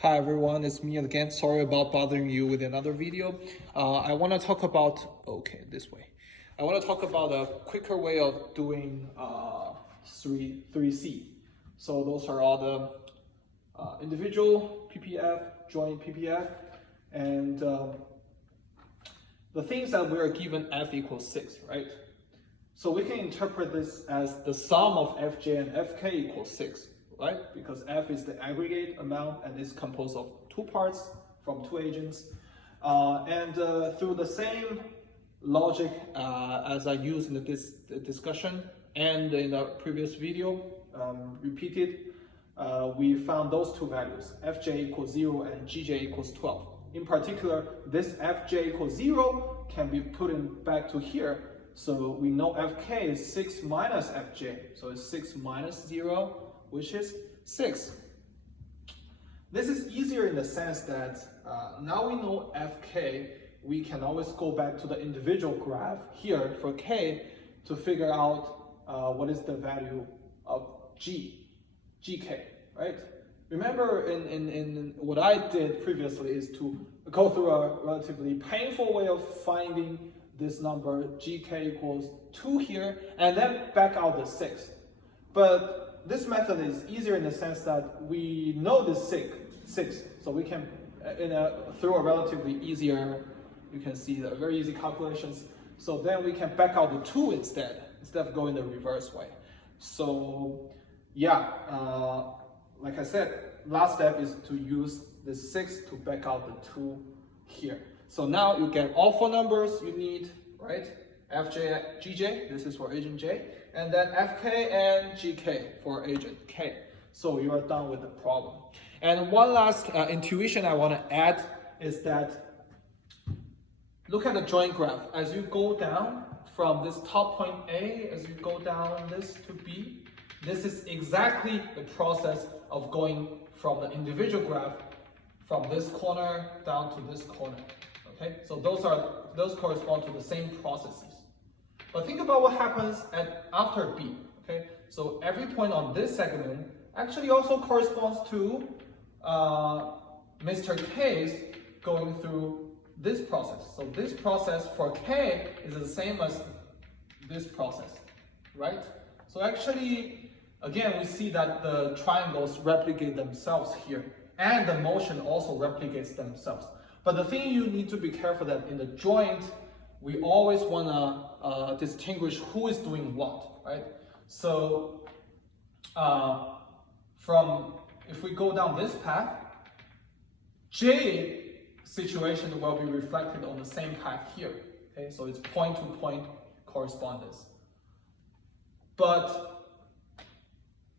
Hi everyone, it's me again. Sorry about bothering you with another video. I want to talk about, I want to talk about a quicker way of doing 3C. So those are all the individual PPF, joint PPF, and the things that we are given F equals 6, right? So we can interpret this as the sum of Fj and Fk equals 6. Right? Because F is the aggregate amount and is composed of two parts from two agents. Through the same logic as I used in this discussion and in the previous video, repeated, we found those two values, Fj equals 0 and Gj equals 12. In particular, this Fj equals 0 can be put in back to here. So we know Fk is 6 minus Fj. So it's 6 minus 0, which is 6. This is easier in the sense that now we know Fk, we can always go back to the individual graph here for k to figure out what is the value of gk, right? Remember in what I did previously is to go through a relatively painful way of finding this number gk equals 2 here and then back out the 6. But this method is easier in the sense that we know this 6, so we can, through a relatively easier, you can see the very easy calculations. So then we can back out the 2 instead of going the reverse way. So yeah, like I said, last step is to use the 6 to back out the 2 here. So now you get all four numbers you need, right? Fj, Gj, this is for agent J, and then Fk and Gk for agent K. So you are done with the problem. And one last intuition I want to add is that look at the joint graph. As you go down from this top point A, as you go down this to B, this is exactly the process of going from the individual graph from this corner down to this corner. Okay, so those correspond to the same processes. But think about what happens after B. Okay, so every point on this segment actually also corresponds to Mr. K's going through this process. So this process for K is the same as this process, right? So actually, again, we see that the triangles replicate themselves here, and the motion also replicates themselves. But the thing you need to be careful that in the joint, we always want to distinguish who is doing what, right? So if we go down this path, J situation will be reflected on the same path here. Okay, so it's point-to-point correspondence. But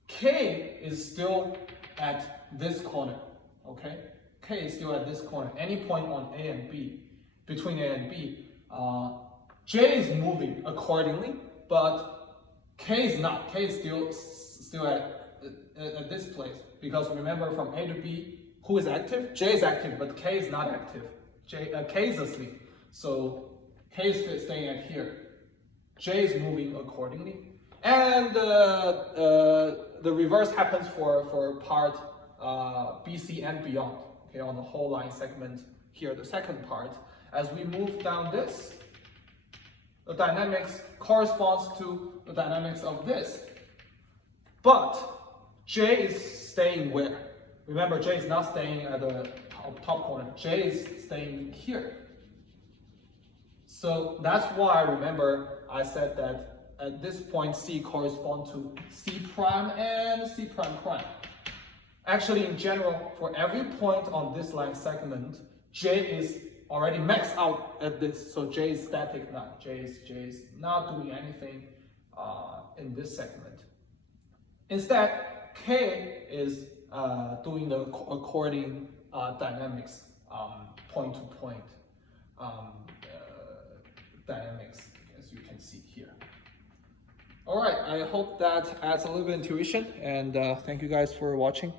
K is still at this corner, okay? K is still at this corner. Any point on A and B, between A and B, J is moving accordingly, but K is not. K is still at this place, because remember from A to B, who is active? J is active, but K is not active. K is asleep, so K is staying at here. J is moving accordingly, and the reverse happens for part BC and beyond. Okay, on the whole line segment here, the second part. As we move down this, the dynamics corresponds to the dynamics of this. But J is staying where? Remember, J is not staying at the top corner. J is staying here. So that's why, remember, I said that at this point, C corresponds to C prime and C prime prime. Actually, in general, for every point on this line segment, J is already maxed out at this, so J is static now. J is not doing anything in this segment. Instead, K is doing the according dynamics, point-to-point dynamics, as you can see here. All right, I hope that adds a little bit of intuition, and thank you guys for watching.